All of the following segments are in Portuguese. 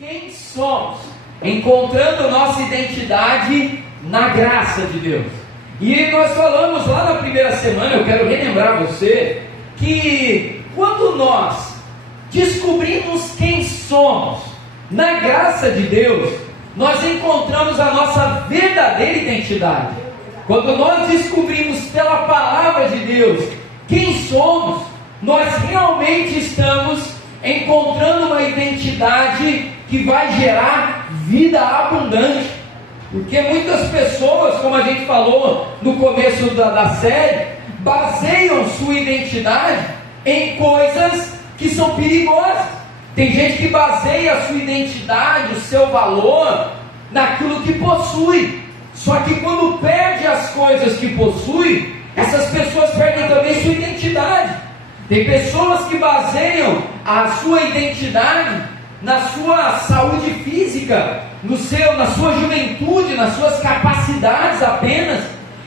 Quem somos? Encontrando nossa identidade na graça de Deus. E nós falamos lá na primeira semana, eu quero relembrar você, que quando nós descobrimos quem somos na graça de Deus, nós encontramos a nossa verdadeira identidade. Quando nós descobrimos pela palavra de Deus quem somos, nós realmente estamos encontrando uma identidade que vai gerar vida abundante. Porque muitas pessoas, como a gente falou no começo da série, baseiam sua identidade em coisas que são perigosas. Tem gente que baseia a sua identidade, o seu valor, naquilo que possui. Só que quando perde as coisas que possui, essas pessoas perdem também sua identidade. Tem pessoas que baseiam a sua identidade na sua saúde física, na sua juventude, nas suas capacidades apenas.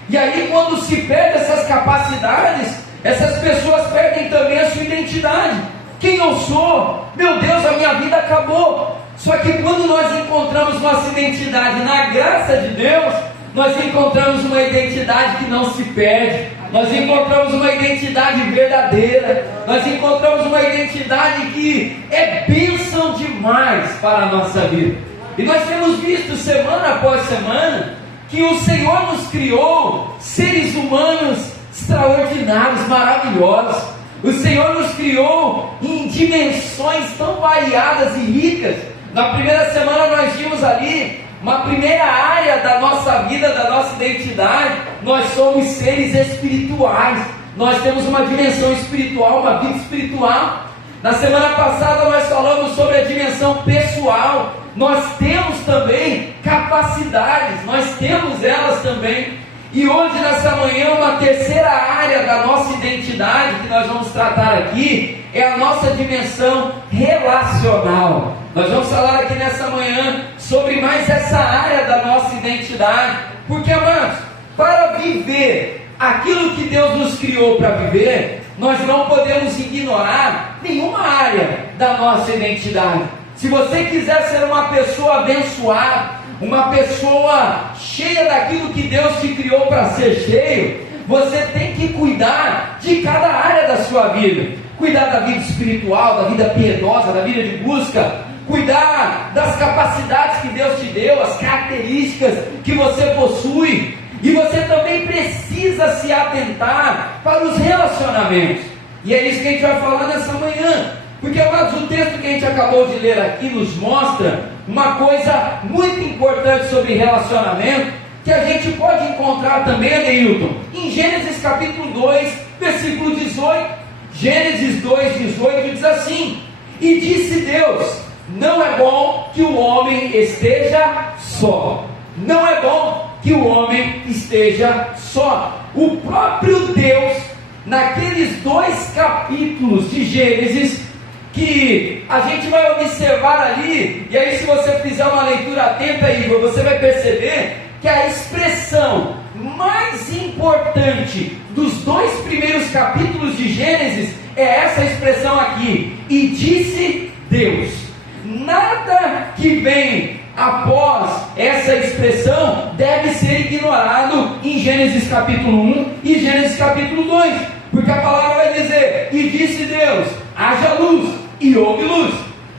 E aí quando se perde essas capacidades, essas pessoas perdem também a sua identidade. Quem eu sou? Meu Deus, a minha vida acabou. Só que quando nós encontramos nossa identidade na graça de Deus, nós encontramos uma identidade que não se perde. Nós encontramos uma identidade verdadeira. Nós encontramos uma identidade que é bênção demais para a nossa vida. E nós temos visto semana após semana que o Senhor nos criou seres humanos extraordinários, maravilhosos. O Senhor nos criou em dimensões tão variadas e ricas. Na primeira semana nós vimos ali uma primeira área da nossa vida, da nossa identidade. Nós somos seres espirituais. Nós temos uma dimensão espiritual, uma vida espiritual. Na semana passada nós falamos sobre a dimensão pessoal. Nós temos também capacidades, nós temos elas também. E hoje, nessa manhã, uma terceira área da nossa identidade que nós vamos tratar aqui é a nossa dimensão relacional. Nós vamos falar aqui nessa manhã sobre mais essa área da nossa identidade. Porque, amados, para viver aquilo que Deus nos criou para viver, nós não podemos ignorar nenhuma área da nossa identidade. Se você quiser ser uma pessoa abençoada, uma pessoa cheia daquilo que Deus te criou para ser cheio, você tem que cuidar de cada área da sua vida. Cuidar da vida espiritual, da vida piedosa, da vida de busca. Cuidar das capacidades que Deus te deu, as características que você possui. E você também precisa se atentar para os relacionamentos. E é isso que a gente vai falar nessa manhã. Porque, amados, o texto que a gente acabou de ler aqui nos mostra uma coisa muito importante sobre relacionamento, que a gente pode encontrar também, Adeilton, em Gênesis capítulo 2, versículo 18. Gênesis 2, 18 diz assim: e disse Deus, não é bom que o homem esteja só. Não é bom que o homem esteja só. O próprio Deus, naqueles 2 capítulos de Gênesis, que a gente vai observar ali, e aí se você fizer uma leitura atenta, Igor, você vai perceber que a expressão mais importante dos 2 primeiros capítulos de Gênesis é essa expressão aqui: e disse Deus. Nada que vem após essa expressão deve ser ignorado em Gênesis capítulo 1 e Gênesis capítulo 2, porque a palavra vai dizer: e disse Deus, haja luz, e houve luz.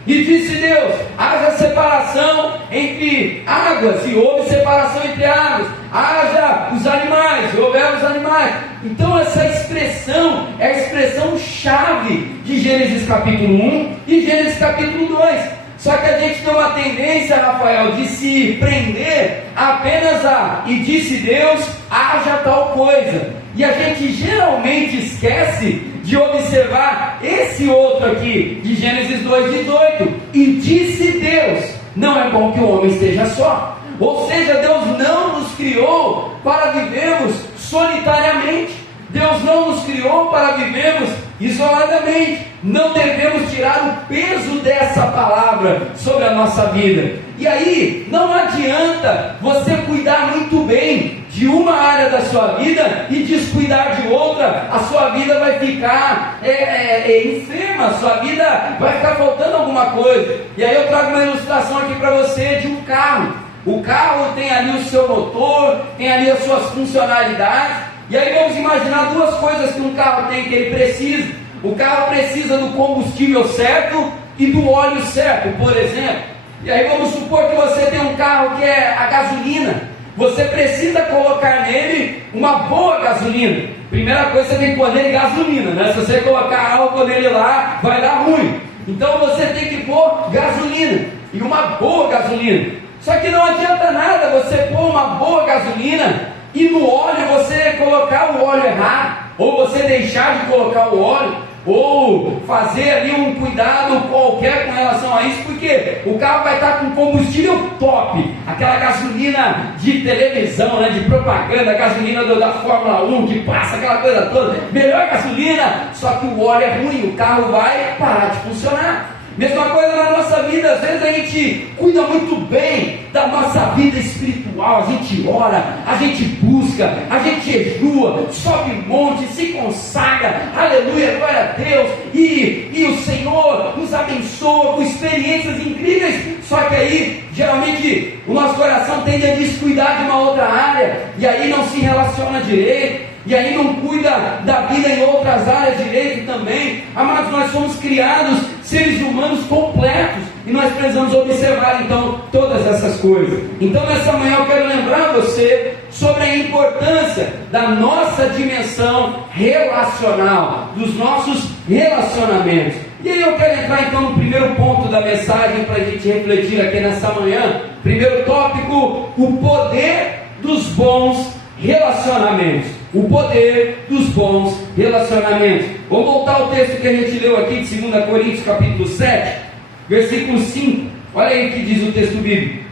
E disse Deus, haja separação entre águas, e houve separação entre águas. Haja os animais, e houveram os animais. Então essa expressão é a expressão chave de Gênesis capítulo 1 e Gênesis capítulo 2. Só que a gente tem uma tendência, Rafael, de se prender apenas a e disse Deus, haja tal coisa. E a gente geralmente esquece de observar esse outro aqui, de Gênesis 2,18. E disse Deus, não é bom que o homem esteja só. Ou seja, Deus não nos criou para vivermos solitariamente. Deus não nos criou para vivermos isoladamente. Não devemos tirar o peso dessa palavra sobre a nossa vida. E aí, não adianta você cuidar muito bem de uma área da sua vida e descuidar de outra. A sua vida vai ficar enferma, a sua vida vai ficar faltando alguma coisa. E aí eu trago uma ilustração ilustração aqui para você de um carro. O carro tem ali o seu motor, tem ali as suas funcionalidades, e aí vamos imaginar duas coisas que um carro tem que ele precisa. O carro precisa do combustível certo e do óleo certo, por exemplo. E aí vamos supor que você tem um carro que é a gasolina. Você precisa colocar nele uma boa gasolina. Primeira coisa, você tem que pôr nele gasolina, né? Se você colocar álcool nele lá, vai dar ruim. Então você tem que pôr gasolina, e uma boa gasolina. Só que não adianta nada você pôr uma boa gasolina e no óleo você colocar o óleo errado, ou você deixar de colocar o óleo, ou fazer ali um cuidado qualquer com relação a isso, porque o carro vai estar com combustível top, aquela gasolina de televisão, né, de propaganda, a gasolina da Fórmula 1, que passa aquela coisa toda, melhor gasolina, só que o óleo é ruim, o carro vai parar de funcionar. Mesma coisa na nossa vida, às vezes a gente cuida muito bem da nossa vida espiritual, a gente ora, a gente busca, a gente jejua, sobe monte, se consagra, aleluia, glória a Deus, e o Senhor nos abençoa com experiências incríveis, só que aí, geralmente, o nosso coração tende a descuidar de uma outra área, e aí não se relaciona direito, e aí não cuida da vida em outras áreas direito também. Amados, nós somos criados seres humanos completos, e nós precisamos observar então todas essas coisas. Então nessa manhã eu quero lembrar você sobre a importância da nossa dimensão relacional, dos nossos relacionamentos. E aí eu quero entrar então no primeiro ponto da mensagem para a gente refletir aqui nessa manhã. Primeiro tópico: o poder dos bons relacionamentos. O poder dos bons relacionamentos. Vamos voltar ao texto que a gente leu aqui de 2 Coríntios capítulo 7, versículo 5. Olha aí o que diz o texto bíblico.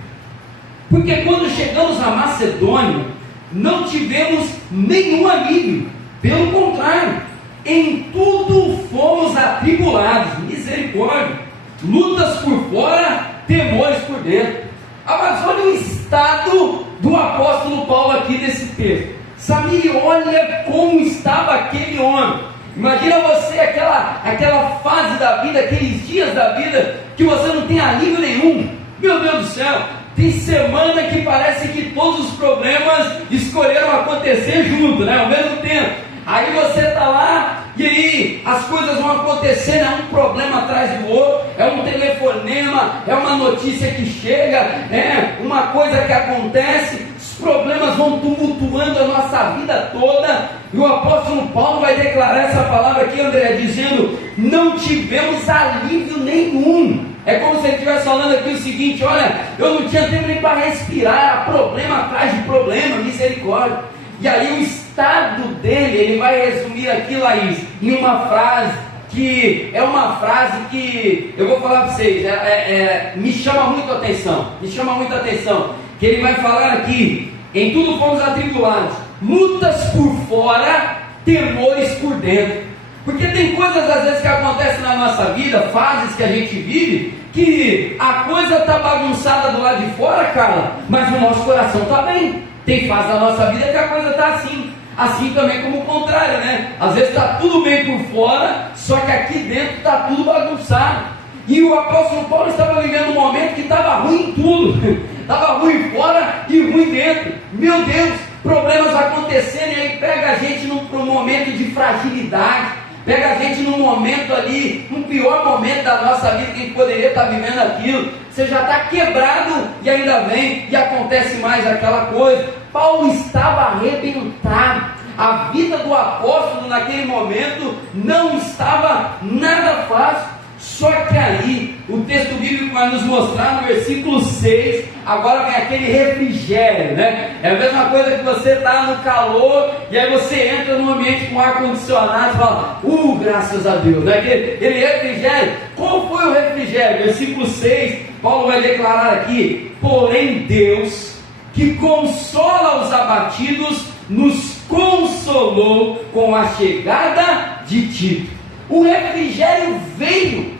Porque quando chegamos na Macedônia, não tivemos nenhum amigo, pelo contrário, em tudo fomos atribulados, misericórdia, lutas por fora, temores por dentro. Mas olha o estado do apóstolo Paulo aqui nesse texto. Samir, olha como estava aquele homem. Imagina você aquela fase da vida, aqueles dias da vida que você não tem alívio nenhum. Meu Deus do céu, tem semana que parece que todos os problemas escolheram acontecer junto, né? Ao mesmo tempo. Aí você está lá e aí as coisas vão acontecendo, é um problema atrás do outro, é um telefonema, é uma notícia que chega, é uma coisa que acontece, os problemas vão tumultuando a nossa vida toda, e o apóstolo Paulo vai declarar essa palavra aqui, André, dizendo: não tivemos alívio nenhum. É como se ele estivesse falando aqui o seguinte: olha, eu não tinha tempo nem para respirar, era problema atrás de problema, misericórdia. E aí o estado dele, ele vai resumir aqui, Laís, em uma frase, que é uma frase que, eu vou falar para vocês, me chama muito a atenção, que ele vai falar aqui: em tudo fomos atribulados, lutas por fora, temores por dentro. Porque tem coisas às vezes que acontecem na nossa vida, fases que a gente vive, que a coisa está bagunçada do lado de fora, Carla, mas o nosso coração está bem. Tem fase da nossa vida que a coisa está assim também como o contrário, né? Às vezes está tudo bem por fora, só que aqui dentro está tudo bagunçado. E o apóstolo Paulo estava vivendo um momento que estava ruim em tudo, estava ruim fora e ruim dentro. Meu Deus, problemas acontecendo, e aí pega a gente num momento de fragilidade, pega a gente num momento ali, num pior momento da nossa vida, que a gente poderia estar vivendo aquilo. Você já está quebrado e ainda vem e acontece mais aquela coisa. Paulo estava arrebentado. A vida do apóstolo naquele momento não estava nada fácil. Só que aí, o texto bíblico vai nos mostrar no versículo 6, agora vem aquele refrigério, né? É a mesma coisa que você está no calor, e aí você entra num ambiente com ar-condicionado e fala: graças a Deus, né? Aquele refrigério. Qual foi o refrigério? Versículo 6, Paulo vai declarar aqui: porém Deus, que consola os abatidos, nos consolou com a chegada de Tito. O refrigério veio,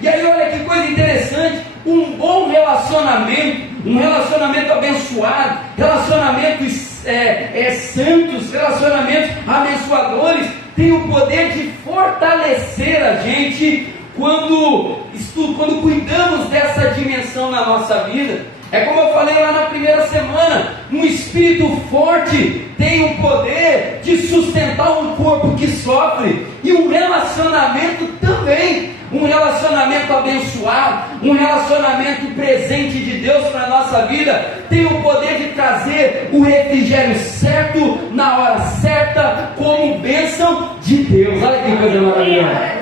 e aí olha que coisa interessante, um bom relacionamento, um relacionamento abençoado, relacionamentos santos, relacionamentos abençoadores, tem o poder de fortalecer a gente quando cuidamos dessa dimensão na nossa vida. É como eu falei lá na primeira semana, um espírito forte tem o poder de sustentar um corpo que sofre, e um relacionamento também, um relacionamento abençoado, um relacionamento presente de Deus para a nossa vida, tem o poder de trazer o refrigério certo, na hora certa, como bênção de Deus. Olha que coisa maravilhosa.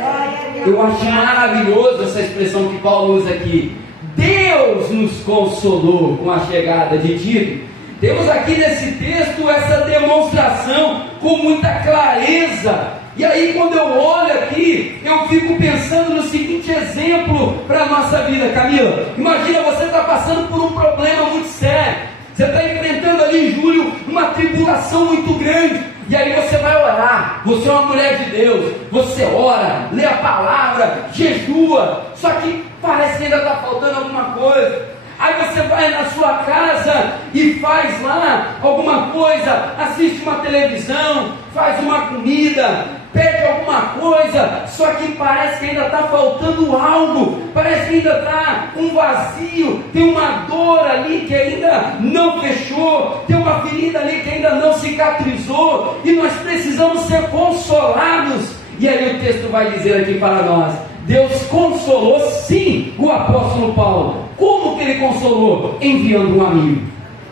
Eu acho maravilhoso essa expressão que Paulo usa aqui. Deus nos consolou com a chegada de Tito. Temos aqui nesse texto essa demonstração com muita clareza. E aí, quando eu olho aqui, eu fico pensando no seguinte exemplo para a nossa vida. Camila, imagina você está passando por um problema muito sério. Você está enfrentando ali em julho uma tribulação muito grande. E aí você vai orar, você é uma mulher de Deus, você ora, lê a palavra, jejua, só que parece que ainda está faltando alguma coisa. Aí você vai na sua casa e faz lá alguma coisa, assiste uma televisão, faz uma comida, pede alguma coisa, só que parece que ainda está faltando algo, parece que ainda está um vazio, tem uma dor ali que ainda não fechou, tem uma ferida ali que ainda não cicatrizou, e nós precisamos ser consolados. E aí o texto vai dizer aqui para nós: Deus consolou sim o apóstolo Paulo. Como que ele consolou? Enviando um amigo,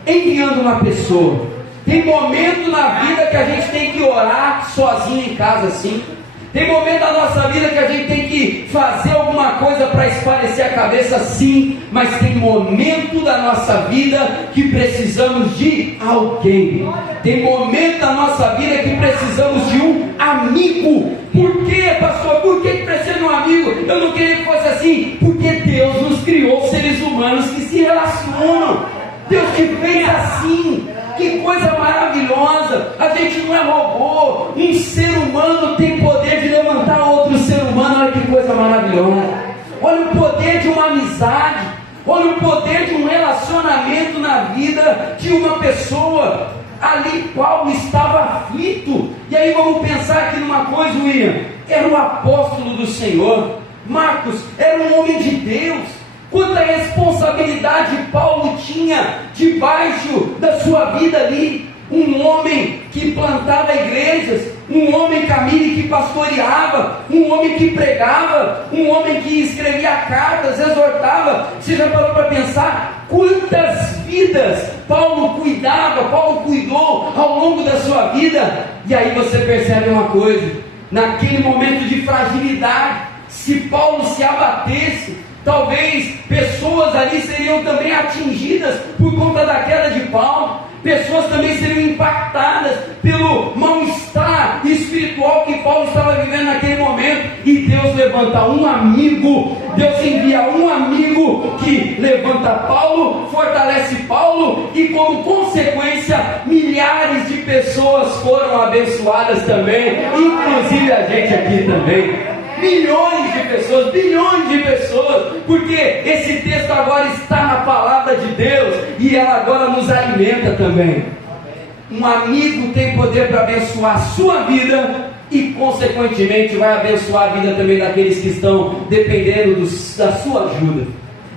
enviando uma pessoa. Tem momento na vida que a gente tem que orar sozinho em casa, sim. Tem momento da nossa vida que a gente tem que fazer alguma coisa para espairecer a cabeça, sim. Mas tem momento da nossa vida que precisamos de alguém. Tem momento da nossa vida que precisamos de um amigo. Por quê, pastor? Por que precisa de um amigo? Eu não queria que fosse assim. Porque Deus nos criou seres humanos que se relacionam. Deus te fez assim. Que coisa maravilhosa. A gente não é robô. Um ser humano tem poder de levantar outro ser humano. Olha que coisa maravilhosa. Olha o poder de uma amizade. Olha o poder de um relacionamento na vida de uma pessoa. Ali Paulo estava aflito. E aí vamos pensar aqui numa coisa, William. Era um apóstolo do Senhor. Marcos era um homem de Deus. Quanta responsabilidade Paulo tinha debaixo da sua vida ali. Um homem que plantava igrejas, um homem Camille que pastoreava, um homem que pregava, um homem que escrevia cartas, exortava. Você já parou para pensar quantas vidas Paulo cuidava, Paulo cuidou ao longo da sua vida? E aí você percebe uma coisa: naquele momento de fragilidade, se Paulo se abatesse, talvez pessoas ali seriam também atingidas por conta da queda de Paulo. Pessoas também seriam impactadas pelo mal-estar espiritual que Paulo estava vivendo naquele momento. E Deus levanta um amigo. Deus envia um amigo que levanta Paulo, fortalece Paulo, e como consequência milhares de pessoas foram abençoadas também, inclusive a gente aqui também. Milhões de pessoas, bilhões de pessoas, porque esse texto agora está na palavra de Deus e ela agora nos alimenta também. Um amigo tem poder para abençoar a sua vida e consequentemente vai abençoar a vida também daqueles que estão dependendo da sua ajuda,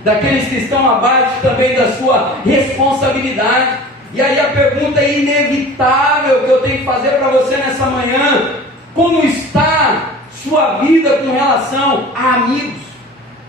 daqueles que estão abaixo também da sua responsabilidade. E aí a pergunta é inevitável que eu tenho que fazer para você nessa manhã: como está sua vida com relação a amigos?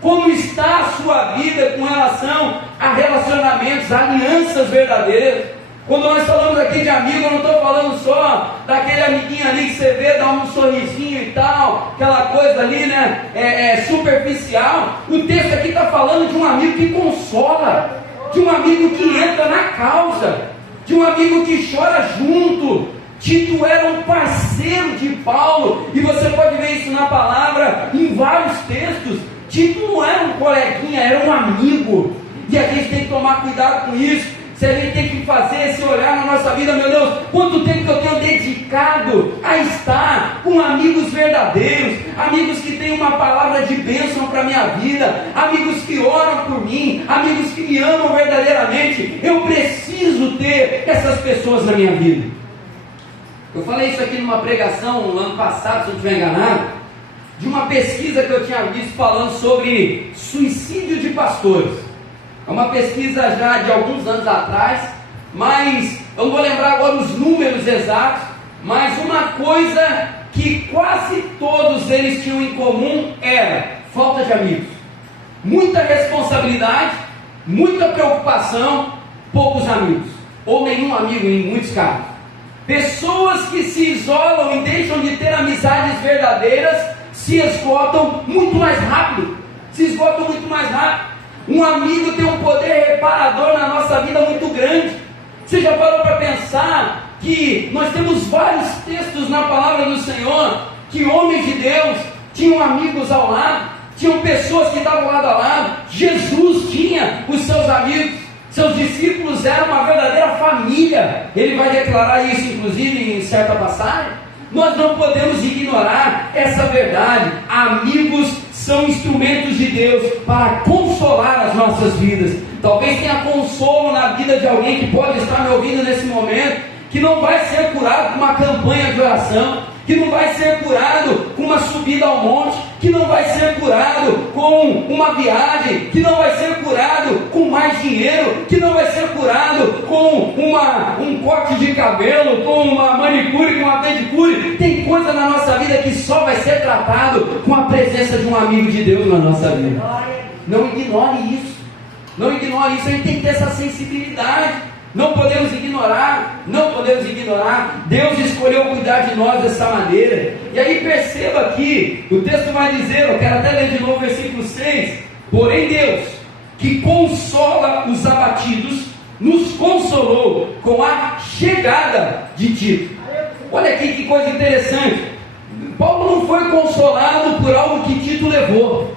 Como está a sua vida com relação a relacionamentos, a alianças verdadeiras? Quando nós falamos aqui de amigo, eu não estou falando só daquele amiguinho ali que você vê, dá um sorrisinho e tal, aquela coisa ali, né, superficial. O texto aqui está falando de um amigo que consola, de um amigo que entra na causa, de um amigo que chora junto. Tito era um parceiro de Paulo, e você pode ver isso na palavra em vários textos. Tito não era um coleguinha, era um amigo, e a gente tem que tomar cuidado com isso. Se a gente tem que fazer esse olhar na nossa vida, meu Deus, quanto tempo que eu tenho dedicado a estar com amigos verdadeiros, amigos que têm uma palavra de bênção para a minha vida, amigos que oram por mim, amigos que me amam verdadeiramente. Eu preciso ter essas pessoas na minha vida. Eu falei isso aqui numa pregação no ano passado, se eu não estiver enganado, de uma pesquisa que eu tinha visto falando sobre suicídio de pastores. É uma pesquisa já de alguns anos atrás, mas eu não vou lembrar agora os números exatos, mas uma coisa que quase todos eles tinham em comum era falta de amigos. Muita responsabilidade, muita preocupação, poucos amigos, ou nenhum amigo em muitos casos. Pessoas que se isolam e deixam de ter amizades verdadeiras se esgotam muito mais rápido. Um amigo tem um poder reparador na nossa vida muito grande. Você já parou para pensar que nós temos vários textos na palavra do Senhor que homens de Deus tinham amigos ao lado, tinham pessoas que estavam lado a lado. Jesus tinha os seus amigos, seus discípulos eram uma verdadeira família. Ele vai declarar isso inclusive em certa passagem. Nós não podemos ignorar essa verdade. Amigos são instrumentos de Deus para consolar as nossas vidas. Talvez tenha consolo na vida de alguém que pode estar me ouvindo nesse momento, que não vai ser curado com uma campanha de oração, que não vai ser curado com uma subida ao monte, que não vai ser curado com uma viagem, que não vai ser curado com mais dinheiro, que não vai ser curado com um corte de cabelo, com uma manicure, com uma pedicure. Tem coisa na nossa vida que só vai ser tratado com a presença de um amigo de Deus na nossa vida. Não ignore isso. A gente tem que ter essa sensibilidade. Não podemos ignorar. Deus escolheu cuidar de nós dessa maneira. E aí perceba que o texto vai dizer, eu quero até ler de novo o versículo 6: porém Deus, que consola os abatidos, nos consolou com a chegada de Tito. Olha aqui que coisa interessante. Paulo não foi consolado por algo que Tito levou.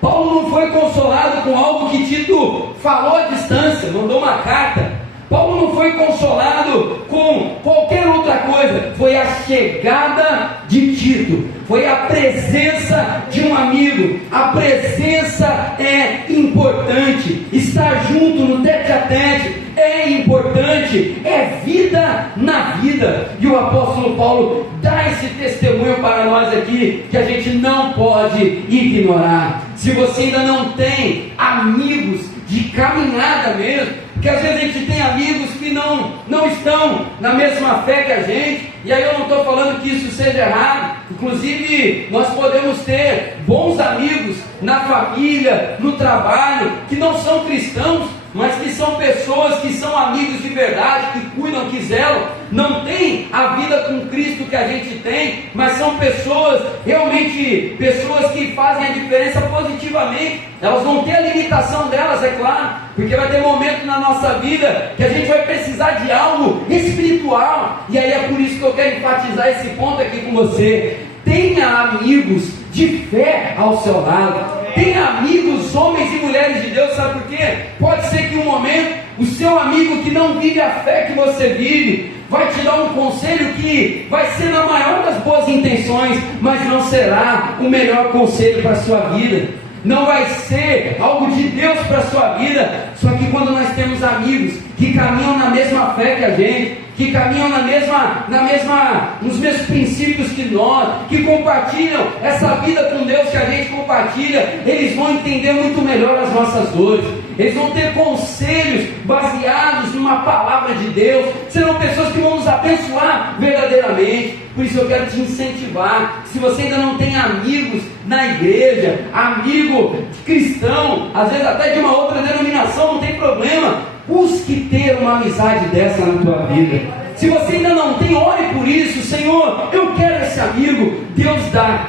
Paulo não foi consolado com algo que Tito falou à distância, mandou uma carta. Paulo não foi consolado com qualquer outra coisa. Foi a chegada de Tito, foi a presença de um amigo. A presença é importante. Estar junto no tete a tete é importante. É vida na vida. E o apóstolo Paulo dá esse testemunho para nós aqui, que a gente não pode ignorar. Se você ainda não tem amigos de caminhada mesmo, porque às vezes a gente tem amigos que não estão na mesma fé que a gente, e aí eu não estou falando que isso seja errado. Inclusive nós podemos ter bons amigos na família, no trabalho, que não são cristãos, mas que são pessoas que são amigos de verdade, que cuidam, que zelam, não tem a vida com Cristo que a gente tem, mas são pessoas, realmente pessoas que fazem a diferença positivamente. Elas vão ter a limitação delas, é claro, porque vai ter momento na nossa vida que a gente vai precisar de algo espiritual, e aí é por isso que eu quero enfatizar esse ponto aqui com você. Tenha amigos de fé ao seu lado. Tenha amigos, homens e mulheres de Deus. Sabe por quê? Pode ser que um momento o seu amigo que não vive a fé que você vive vai te dar um conselho que vai ser na maior das boas intenções, mas não será o melhor conselho para a sua vida. Não vai ser algo de Deus para a sua vida. Só que quando nós temos amigos que caminham na mesma fé que a gente, que caminham nos mesmos princípios que nós, que compartilham essa vida com Deus que a gente compartilha, eles vão entender muito melhor as nossas dores. Eles vão ter conselhos baseados numa palavra de Deus. Serão pessoas que vão nos abençoar verdadeiramente. Por isso eu quero te incentivar. Se você ainda não tem amigos na igreja, amigo cristão, às vezes até de uma outra denominação, não tem problema. Busque ter uma amizade dessa na tua vida. Se você ainda não tem, ore por isso. Senhor, eu quero esse amigo. Deus dá.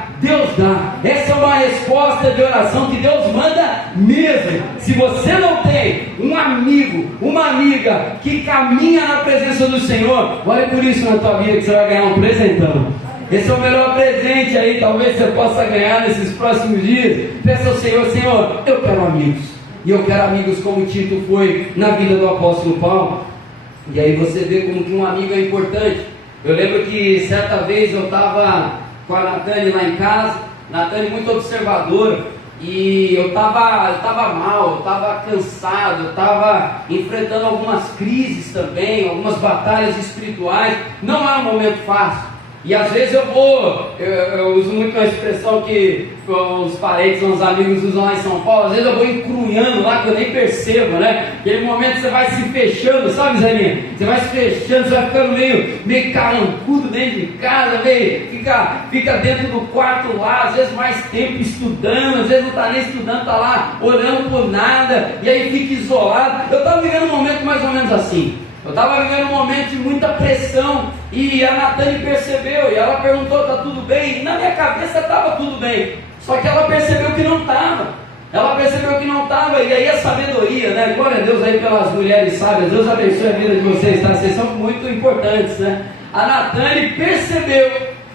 Essa é uma resposta de oração que Deus manda mesmo. Se você não tem um amigo, uma amiga que caminha na presença do Senhor, ore por isso na tua vida, que você vai ganhar um presentão. Esse é o melhor presente aí, talvez você possa ganhar nesses próximos dias. Peça ao Senhor: Senhor, eu quero amigos. E eu quero amigos como Tito foi na vida do apóstolo Paulo. E aí você vê como que um amigo é importante. Eu lembro que certa vez eu estava com a Natane lá em casa. Natane muito observadora. E eu estava mal, eu estava cansado, eu estava enfrentando algumas crises também, algumas batalhas espirituais. Não é um momento fácil. E às vezes eu uso muito uma expressão que os parentes, os amigos usam lá em São Paulo, às vezes eu vou encrunhando lá que eu nem percebo, né? Aquele momento você vai se fechando, sabe, Zelinha? Você vai se fechando, você vai ficando meio carancudo dentro de casa, fica dentro do quarto lá, às vezes mais tempo estudando, às vezes não está nem estudando, está lá olhando por nada, e aí fica isolado. Eu estava vivendo um momento mais ou menos assim. Eu estava vivendo um momento de muita pressão e a Natane percebeu e ela perguntou: está tudo bem? E na minha cabeça estava tudo bem, só que ela percebeu que não estava. Ela percebeu que não estava, e aí a sabedoria, né? Glória a Deus aí pelas mulheres sábias. Deus abençoe a vida de vocês, tá? Vocês são muito importantes, né? A Natane percebeu,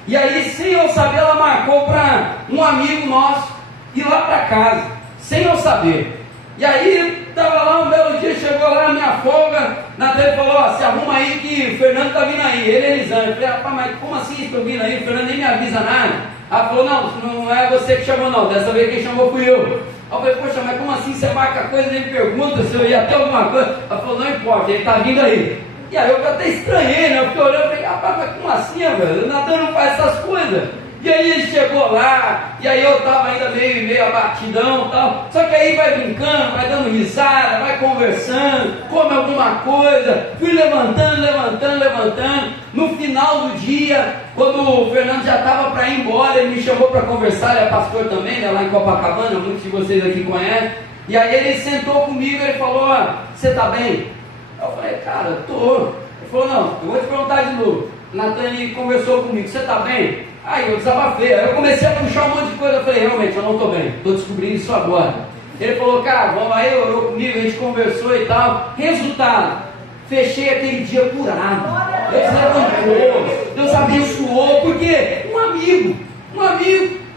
e aí sem eu saber ela marcou para um amigo nosso ir lá para casa, sem eu saber. E aí, estava lá um belo dia, chegou lá na minha folga, Natane falou: ó, se arruma aí que o Fernando está vindo aí, ele e Elisângela. Eu falei: rapaz, mas como assim estou vindo aí? O Fernando nem me avisa nada. Ela falou: não é você que chamou não, dessa vez quem chamou fui eu. Eu falei: poxa, mas como assim você marca coisa e nem me pergunta se eu ia ter alguma coisa? Ela falou: não importa, ele está vindo aí. E aí eu até estranhei, né? Eu fiquei olhando e falei: rapaz, mas como assim, velho? O Natane não faz essas coisas. E aí ele chegou lá, e aí eu estava ainda meio abatidão e tal. Só que aí vai brincando, vai dando risada, vai conversando, come alguma coisa. Fui levantando. No final do dia, quando o Fernando já estava para ir embora, ele me chamou para conversar. Ele é pastor também, né, lá em Copacabana, muitos de vocês aqui conhecem. E aí ele sentou comigo e ele falou: ó, você está bem? Eu falei: cara, tô. Ele falou: não, eu vou te perguntar de novo. Natane conversou comigo: você está bem? Aí eu desabafei, aí eu comecei a puxar um monte de coisa. Eu falei: realmente, eu não estou bem, estou descobrindo isso agora. Ele falou: cara, vamos aí, orou comigo, a gente conversou e tal. Resultado, fechei aquele dia curado. Deus levantou, Deus abençoou, porque um amigo,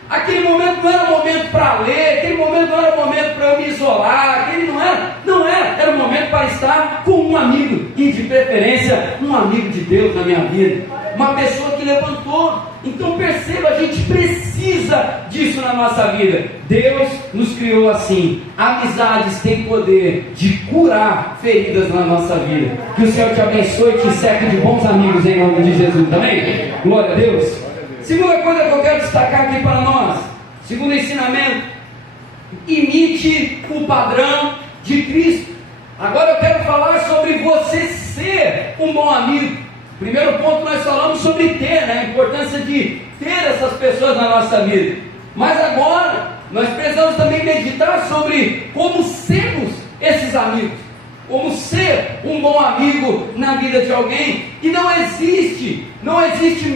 aquele momento não era um momento para ler, aquele momento não era um momento para eu me isolar, aquele não era um momento para estar com um amigo, e de preferência, um amigo de Deus na minha vida, uma pessoa que levantou. Então perceba, a gente precisa disso na nossa vida. Deus nos criou assim. Amizades têm poder de curar feridas na nossa vida. Que o Senhor te abençoe e te cerque de bons amigos em nome de Jesus, amém? Glória a Deus. Segunda coisa que eu quero destacar aqui para nós, segundo ensinamento: imite o padrão de Cristo. Agora eu quero falar sobre você ser um bom amigo. Primeiro ponto, nós falamos sobre ter, né? A importância de ter essas pessoas na nossa vida. Mas agora, nós precisamos também meditar sobre como sermos esses amigos. Como ser um bom amigo na vida de alguém. E não existe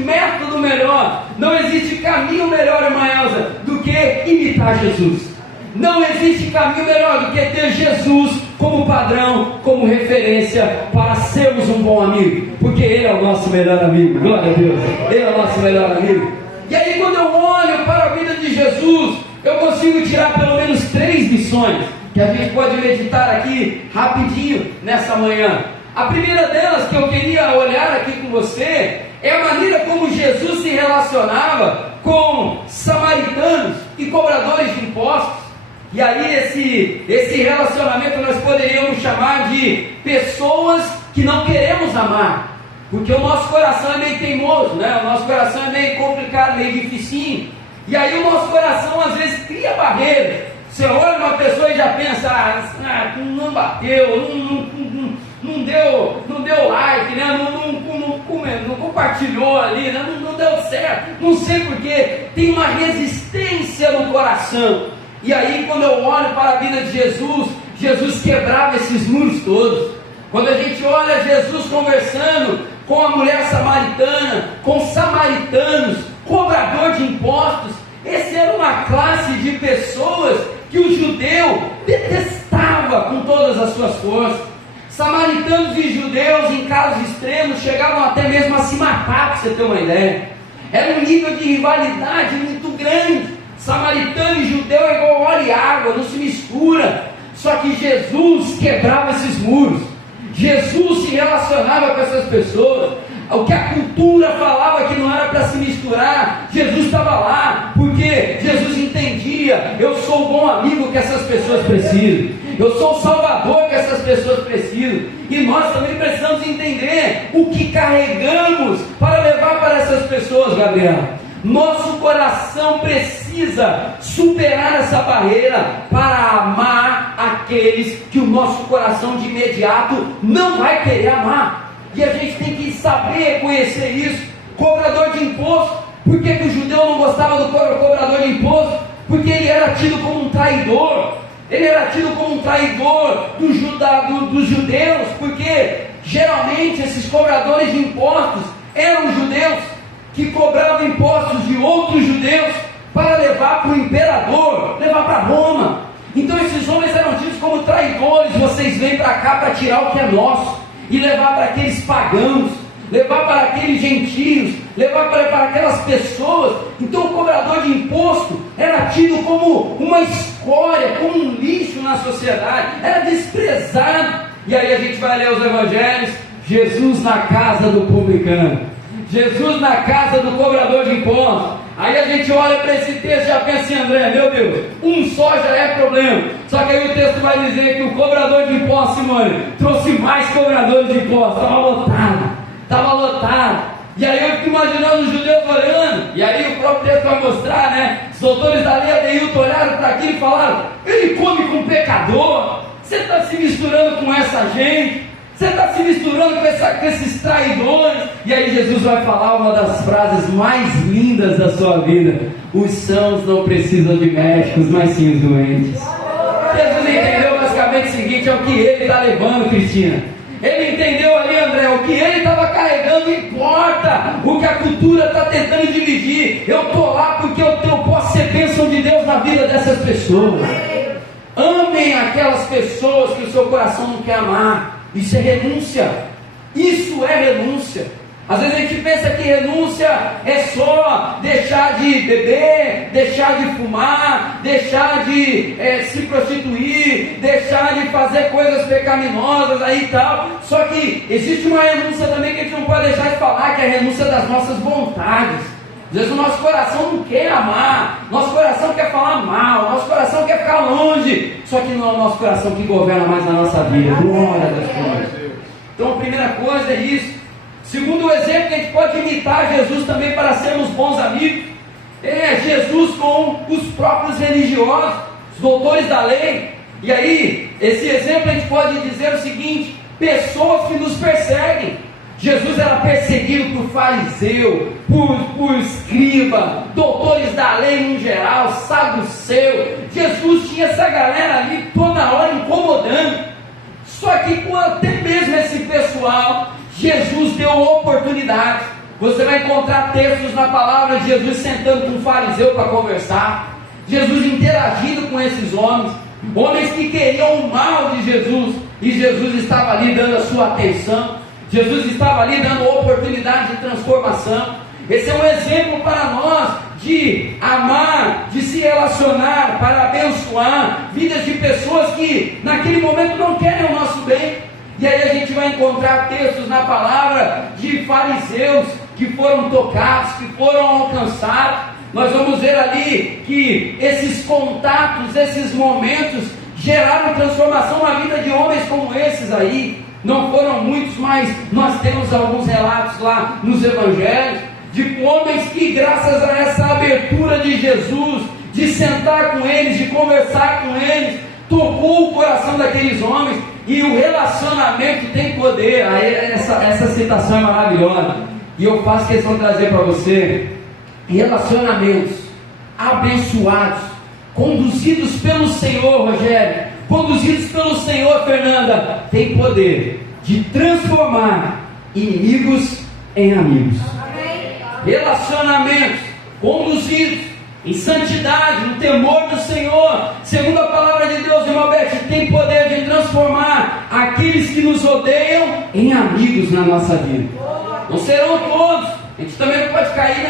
método melhor, não existe caminho melhor, irmã Elza, do que imitar Jesus. Não existe caminho melhor do que ter Jesus como padrão, como referência para sermos um bom amigo, porque Ele é o nosso melhor amigo. Glória a Deus, Ele é o nosso melhor amigo. E aí, quando eu olho para a vida de Jesus, eu consigo tirar pelo menos 3 lições que a gente pode meditar aqui rapidinho nessa manhã. A primeira delas que eu queria olhar aqui com você é a maneira como Jesus se relacionava com samaritanos e cobradores de impostos. E aí esse relacionamento nós poderíamos chamar de pessoas que não queremos amar, porque o nosso coração é meio teimoso, né? O nosso coração é meio complicado, meio dificinho. E aí o nosso coração às vezes cria barreiras. Você olha uma pessoa e já pensa: não bateu, não deu like, né? Não compartilhou ali, né? Não deu certo, não sei porquê. Tem uma resistência no coração. E aí, quando eu olho para a vida de Jesus, Jesus quebrava esses muros todos. Quando a gente olha Jesus conversando com a mulher samaritana, com samaritanos, cobrador de impostos, esse era uma classe de pessoas que o judeu detestava com todas as suas forças. Samaritanos e judeus, em casos extremos, chegavam até mesmo a se matar, para você ter uma ideia. Era um nível de rivalidade muito grande. Samaritano e judeu é igual óleo e água, não se mistura. Só que Jesus quebrava esses muros. Jesus se relacionava com essas pessoas. o que a cultura falava que não era para se misturar, Jesus estava lá, porque Jesus entendia: eu sou o bom amigo que essas pessoas precisam, eu sou o salvador que essas pessoas precisam, e nós também precisamos entender o que carregamos para levar para essas pessoas, Gabriel. Nosso coração precisa superar essa barreira para amar aqueles que o nosso coração de imediato não vai querer amar. E a gente tem que saber reconhecer isso. Cobrador de imposto, por que o judeu não gostava do cobrador de imposto? Porque ele era tido como um traidor. Ele era tido como um traidor dos judeus, porque geralmente esses cobradores de impostos eram judeus que cobravam impostos de outros judeus para levar para o imperador, levar para Roma. Então esses homens eram tidos como traidores. Vocês vêm para cá para tirar o que é nosso e levar para aqueles pagãos, levar para aqueles gentios, levar para aquelas pessoas. Então o cobrador de imposto era tido como uma escória, como um lixo na sociedade, era desprezado. E aí a gente vai ler os evangelhos: Jesus na casa do publicano, Jesus na casa do cobrador de impostos. Aí a gente olha para esse texto e já pensa assim: André, meu Deus, um só já é problema. Só que aí o texto vai dizer que o cobrador de impostos, Simone, trouxe mais cobradores de impostos. Estava lotado. E aí eu fico imaginando os judeus orando. E aí o próprio texto vai mostrar, né? Os doutores da lei, Adeilton, olharam para aquilo e falaram: ele come com pecador. Você está se misturando com essa gente, você está se misturando com esses traidores. E aí Jesus vai falar uma das frases mais lindas da sua vida: os sãos não precisam de médicos, mas sim os doentes. Jesus entendeu basicamente o seguinte: é o que ele está levando, Cristina. Ele entendeu ali, André, o que ele estava carregando importa. O que a cultura está tentando dividir, eu estou lá porque eu posso ser bênção de Deus na vida dessas pessoas. Amem aquelas pessoas que o seu coração não quer amar. Isso é renúncia. Isso é renúncia. Às vezes a gente pensa que renúncia é só deixar de beber, deixar de fumar, deixar de se prostituir, deixar de fazer coisas pecaminosas aí e tal. Só que existe uma renúncia também que a gente não pode deixar de falar, que é a renúncia das nossas vontades. Às vezes o nosso coração não quer amar, nosso coração quer falar mal, nosso coração quer ficar longe. Só que não é o nosso coração que governa mais na nossa vida. Glória a Deus. Então a primeira coisa é isso. Segundo o exemplo que a gente pode imitar Jesus também para sermos bons amigos, é Jesus com os próprios religiosos, os doutores da lei. E aí, esse exemplo a gente pode dizer o seguinte: pessoas que nos perseguem. Jesus era perseguido por fariseu, por escriba, doutores da lei em geral, saduceu. Jesus tinha essa galera ali toda hora incomodando. Só que com até mesmo esse pessoal, Jesus deu oportunidade. Você vai encontrar textos na palavra de Jesus sentando com um fariseu para conversar, Jesus interagindo com esses homens que queriam o mal de Jesus, e Jesus estava ali dando a sua atenção, Jesus estava ali dando oportunidade de transformação. Esse é um exemplo para nós de amar, de se relacionar, para abençoar vidas de pessoas que naquele momento não querem o nosso bem. E aí a gente vai encontrar textos na palavra de fariseus que foram tocados, que foram alcançados. Nós vamos ver ali que esses contatos, esses momentos geraram transformação na vida de homens como esses aí. Não foram muitos, mas nós temos alguns relatos lá nos evangelhos de homens que, graças a essa abertura de Jesus, de sentar com eles, de conversar com eles, tocou o coração daqueles homens. E o relacionamento tem poder. Aí essa citação é maravilhosa, e eu faço questão de trazer para você: relacionamentos abençoados, conduzidos pelo Senhor, Rogério, conduzidos pelo Senhor, Fernanda, tem poder de transformar inimigos em amigos. Relacionamentos conduzidos em santidade, no temor do Senhor, segundo a palavra de Deus, irmão Bete, tem poder de transformar aqueles que nos odeiam em amigos na nossa vida. Não serão todos, a gente também não pode cair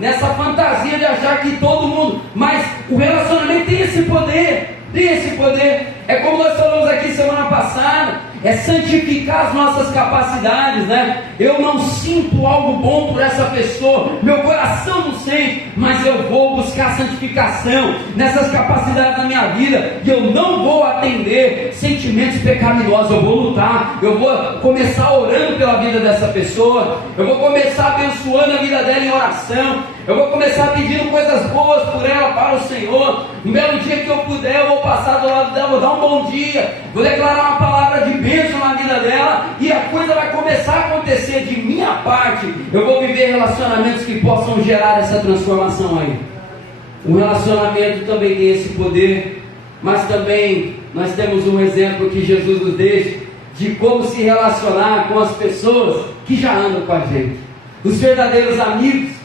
nessa fantasia de achar que todo mundo, mas o relacionamento tem esse poder, tem esse poder. É como nós falamos aqui semana passada, é santificar as nossas capacidades, né? Eu não sinto algo bom por essa pessoa, meu coração não sente, mas eu vou buscar santificação nessas capacidades da minha vida, e eu não vou atender sentimentos pecaminosos. Eu vou lutar, eu vou começar orando pela vida dessa pessoa, eu vou começar abençoando a vida dela em oração, eu vou começar pedindo coisas boas por ela para o Senhor. No belo dia que eu puder, eu vou passar do lado dela, vou dar um bom dia, vou declarar uma palavra de bênção na vida dela, e a coisa vai começar a acontecer de minha parte. Eu vou viver relacionamentos que possam gerar essa transformação aí. O relacionamento também tem esse poder, mas também nós temos um exemplo que Jesus nos deixa de como se relacionar com as pessoas que já andam com a gente, os verdadeiros amigos.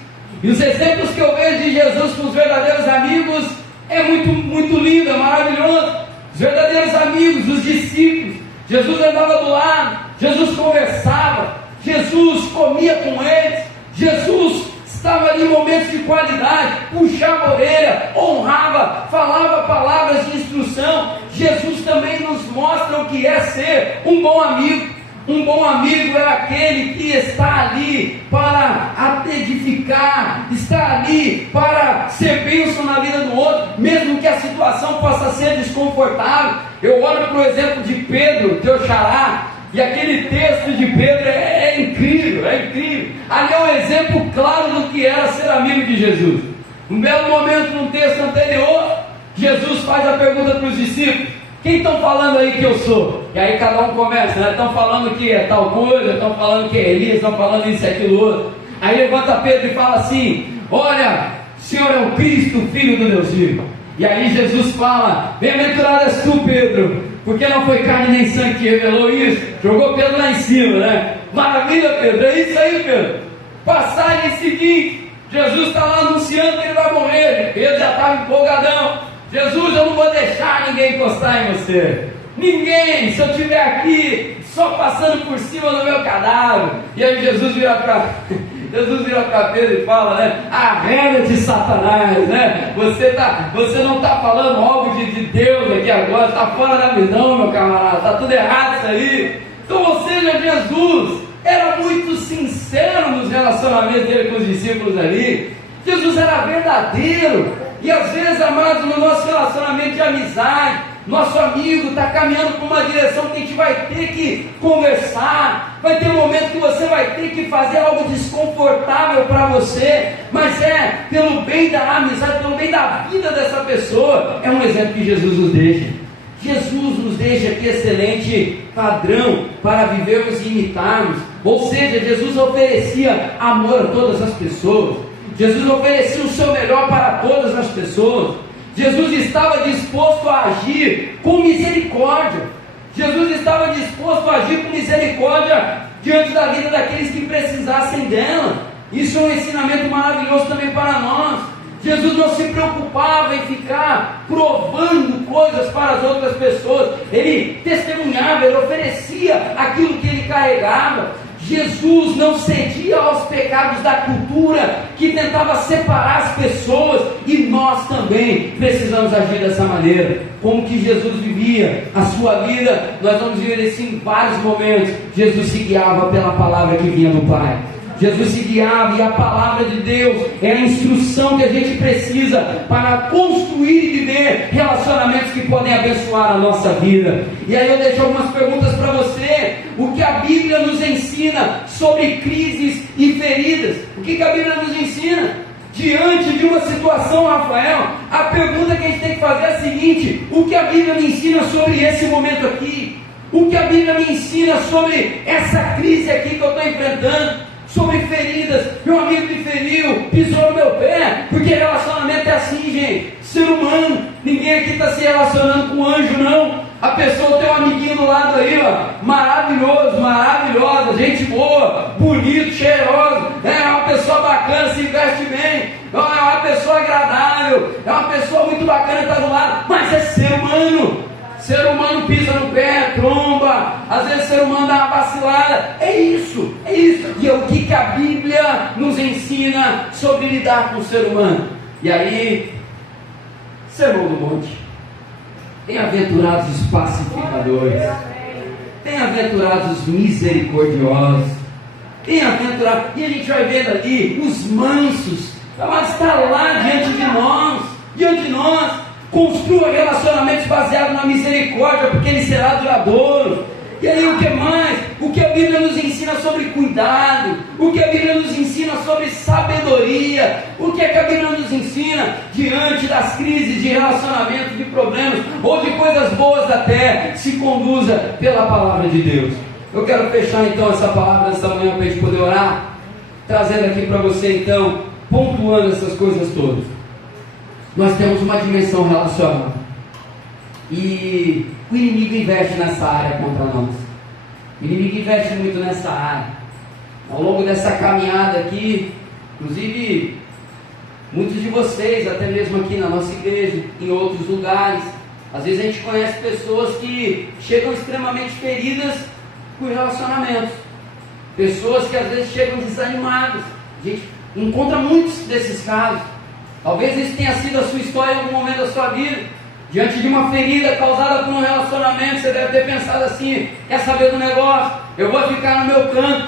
E os exemplos que eu vejo de Jesus com os verdadeiros amigos é muito lindo, é maravilhoso. Os verdadeiros amigos, os discípulos, Jesus andava do lado, Jesus conversava, Jesus comia com eles, Jesus estava ali em momentos de qualidade, puxava a orelha, honrava, falava palavras de instrução. Jesus também nos mostra o que é ser um bom amigo. Um bom amigo é aquele que está ali para edificar, está ali para ser bênção na vida do outro, mesmo que a situação possa ser desconfortável. Eu olho para o exemplo de Pedro, teu xará, e aquele texto de Pedro é incrível, é incrível. Ali é um exemplo claro do que era ser amigo de Jesus. Um belo momento, num texto anterior, Jesus faz a pergunta para os discípulos: quem estão falando aí que eu sou? E aí cada um começa, né? Estão falando que é tal coisa, estão falando que é Elias, estão falando isso e aquilo outro. Aí levanta Pedro e fala assim: olha, o Senhor é o Cristo, Filho do Deus vivo. E aí Jesus fala: bem-aventurado és tu, Pedro, porque não foi carne nem sangue que revelou isso. Jogou Pedro lá em cima, né? Maravilha, Pedro, é isso aí, Pedro. Passagem seguinte, Jesus está lá anunciando que ele vai morrer. Pedro já estava empolgadão. Jesus, eu não vou deixar ninguém encostar em você. Ninguém, se eu estiver aqui só passando por cima do meu cadáver. E aí Jesus vira para Pedro e fala, né? Arreda-te, Satanás, né? Você não está falando algo de Deus aqui agora, está fora da visão, meu camarada, está tudo errado isso aí. Então, ou seja, Jesus era muito sincero nos relacionamentos dele com os discípulos ali. Jesus era verdadeiro. E às vezes, amados, no nosso relacionamento de amizade, nosso amigo está caminhando para uma direção que a gente vai ter que conversar, vai ter um momento que você vai ter que fazer algo desconfortável para você, mas é pelo bem da amizade, pelo bem da vida dessa pessoa. É um exemplo que Jesus nos deixa. Jesus nos deixa aqui excelente padrão para vivermos e imitarmos. Ou seja, Jesus oferecia amor a todas as pessoas. Jesus oferecia o seu melhor para todas as pessoas. Jesus estava disposto a agir com misericórdia. Jesus estava disposto a agir com misericórdia diante da vida daqueles que precisassem dela. Isso é um ensinamento maravilhoso também para nós. Jesus não se preocupava em ficar provando coisas para as outras pessoas. Ele testemunhava, ele oferecia aquilo que ele carregava. Jesus não cedia aos pecados da cultura que tentava separar as pessoas, e nós também precisamos agir dessa maneira. Como que Jesus vivia a sua vida? Nós vamos ver isso em vários momentos. Jesus se guiava pela palavra que vinha do Pai. Jesus se guiava, e a palavra de Deus é a instrução que a gente precisa para construir e viver relacionamentos que podem abençoar a nossa vida. E aí eu deixo algumas perguntas para você. O que a Bíblia nos ensina sobre crises e feridas? O que a Bíblia nos ensina? Diante de uma situação, Rafael, a pergunta que a gente tem que fazer é a seguinte: o que a Bíblia me ensina sobre esse momento aqui? O que a Bíblia me ensina sobre essa crise aqui que eu estou enfrentando? Sobre feridas, meu amigo me feriu, pisou no meu pé, porque relacionamento é assim, gente, ser humano. Ninguém aqui está se relacionando com anjo, não. A pessoa tem um amiguinho do lado aí, ó, maravilhoso, maravilhosa, gente boa, bonito, cheiroso, é uma pessoa bacana, se veste bem, é uma pessoa agradável, é uma pessoa muito bacana, está do lado, mas é ser humano. Ser humano pisa no pé, tromba, às vezes ser humano dá uma vacilada. É isso, é isso. E é o que a Bíblia nos ensina sobre lidar com o ser humano. E aí, Sermão do Monte. Bem-aventurados os pacificadores. Bem-aventurados os misericordiosos. Bem-aventurados. E a gente vai vendo ali os mansos. Mas está lá diante de nós. Diante de nós. Construa relacionamentos baseados na misericórdia, porque ele será duradouro. E aí o que mais? O que a Bíblia nos ensina sobre cuidado, o que a Bíblia nos ensina sobre sabedoria, o que é que a Bíblia nos ensina diante das crises de relacionamento, de problemas, ou de coisas boas até, se conduza pela palavra de Deus. Eu quero fechar então essa palavra essa manhã para a gente poder orar, trazendo aqui para você então, pontuando essas coisas todas. Nós temos uma dimensão relacional. E o inimigo investe nessa área contra nós. O inimigo investe muito nessa área. Ao longo dessa caminhada aqui, inclusive, muitos de vocês, até mesmo aqui na nossa igreja, em outros lugares, às vezes a gente conhece pessoas que chegam extremamente feridas por relacionamentos. Pessoas que às vezes chegam desanimadas. A gente encontra muitos desses casos. Talvez isso tenha sido a sua história em algum momento da sua vida. Diante de uma ferida causada por um relacionamento, você deve ter pensado assim: quer saber do negócio? Eu vou ficar no meu canto.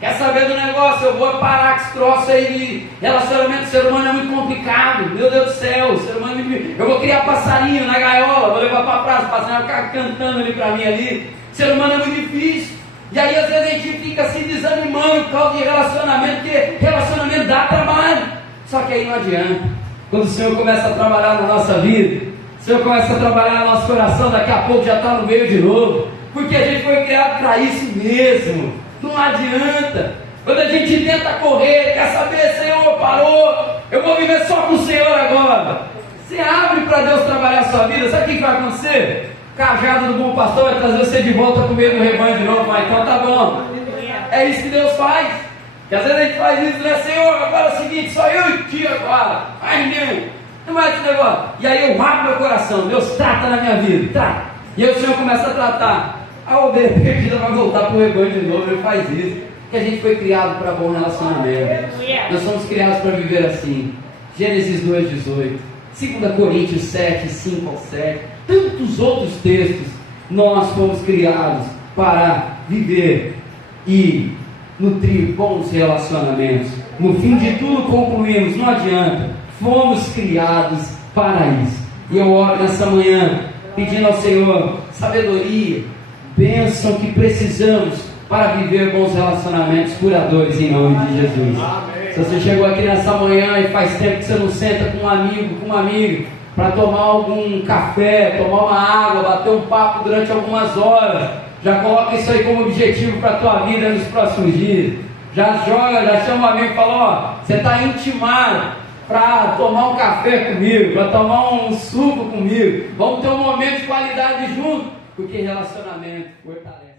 Quer saber do negócio? Eu vou parar com esse troço aí de relacionamento. O ser humano é muito complicado. Meu Deus do céu, o ser humano é muito... Eu vou criar passarinho na gaiola, vou levar para a praça, o passarinho vai ficar cantando ali para mim ali. O ser humano é muito difícil. E aí às vezes a gente fica se desanimando por causa de relacionamento, porque relacionamento dá trabalho. Só que aí não adianta. Quando o Senhor começa a trabalhar na nossa vida, o Senhor começa a trabalhar no nosso coração, daqui a pouco já está no meio de novo, porque a gente foi criado para isso mesmo. Não adianta. Quando a gente tenta correr, quer saber, Senhor, parou, eu vou viver só com o Senhor agora. Você abre para Deus trabalhar a sua vida, sabe o que vai acontecer? O cajado do bom pastor vai trazer você de volta para o meio do rebanho de novo. Vai, então tá bom. É isso que Deus faz. E às vezes a gente faz isso, né? Senhor, agora é o seguinte, só eu e ti agora. Ai, meu. Não vai esse negócio. E aí eu abro meu coração. Deus trata na minha vida. Trata. E aí o Senhor começa a tratar. A ovelha perdida vai voltar para o rebanho de novo. Ele faz isso. Porque a gente foi criado para bom relacionamento. Nós somos criados para viver assim. Gênesis 2:18. 2 Coríntios 7, 5 ao 7. Tantos outros textos. Nós fomos criados para viver e nutrir bons relacionamentos. No fim de tudo concluímos. Não adianta. Fomos criados para isso. E eu oro nessa manhã, pedindo ao Senhor sabedoria, bênção que precisamos para viver bons relacionamentos curadores em nome de Jesus. Amém. Se você chegou aqui nessa manhã e faz tempo que você não senta com um amigo, com uma amiga, para tomar algum café, tomar uma água, bater um papo durante algumas horas, já coloca isso aí como objetivo para a tua vida nos próximos dias. Já joga, já chama um amigo e fala: ó, você está intimado para tomar um café comigo, para tomar um suco comigo. Vamos ter um momento de qualidade junto, porque relacionamento fortalece.